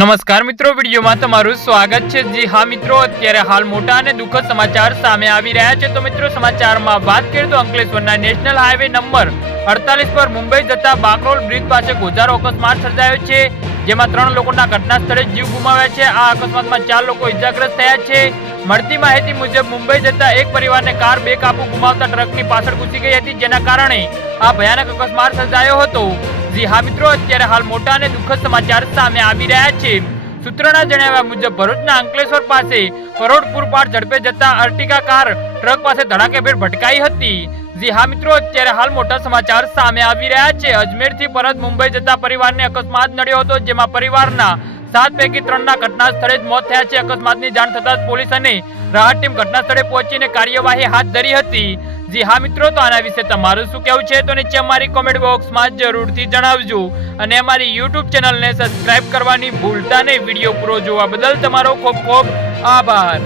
નમસ્કાર મિત્રો, વિડીયોમાં તમારું સ્વાગત છે. જી હા મિત્રો, અત્યારે હાલ મોટા અને દુઃખદ સમાચાર સામે આવી રહ્યા છે. તો મિત્રો, સમાચારમાં વાત કરીએ તો અંકલેશ્વરના નેશનલ હાઈવે નંબર અડતાલીસ પર મુંબઈ જતા બાકરોલ બ્રિજ પાસે ગોજારો અકસ્માત સર્જાયો છે. જેમાં ત્રણ લોકોના ઘટના સ્થળે જીવ ગુમાવ્યા છે. આ અકસ્માતમાં ચાર લોકો ઇજાગ્રસ્ત થયા છે. મળતી માહિતી મુજબ મુંબઈ જતા એક પરિવારને કાર બે કાબુ ગુમાવતા ટ્રકની પાછળ ઘૂસી ગઈ હતી. જેના કારણે આ ભયાનક અકસ્માત સર્જાયો હતો. જી હા મિત્રો, અત્યારે હાલ મોટા અને દુઃખદ સમાચાર સામે આવી રહ્યા છે. સૂત્રોના જણાવ્યા મુજબ, ભરૂચના અંકલેશ્વર પાસે કરોડપુર પાર ઝડપે જતા અર્ટિકા કાર ટ્રક પાસે ધડાકેભેર ભટકાઈ હતી. જી હા મિત્રો, અત્યારે હાલ મોટા સમાચાર સામે આવી રહ્યા છે. અજમેરથી પરત મુંબઈ જતા પરિવારને અકસ્માત નડ્યો હતો, જેમાં પરિવારના સાત પૈકી ત્રણના ઘટના સ્થળે જ મોત થયા છે. અકસ્માતની જાણ થતાં જ પોલીસ અને રાહત ટીમ ઘટના સ્થળે પહોંચીને કાર્યવાહી હાથ ધરી હતી. જી હા મિત્રો, તો આના વિશે તમારું શું કહેવું છે તો નીચે અમારી કોમેન્ટ બોક્સમાં જરૂરથી જણાવજો. અને અમારી યુટ્યુબ ચેનલને સબસ્ક્રાઇબ કરવાની ભૂલતા નહીં. વીડિયો પૂરો જોવા બદલ તમારો ખૂબ ખૂબ આભાર.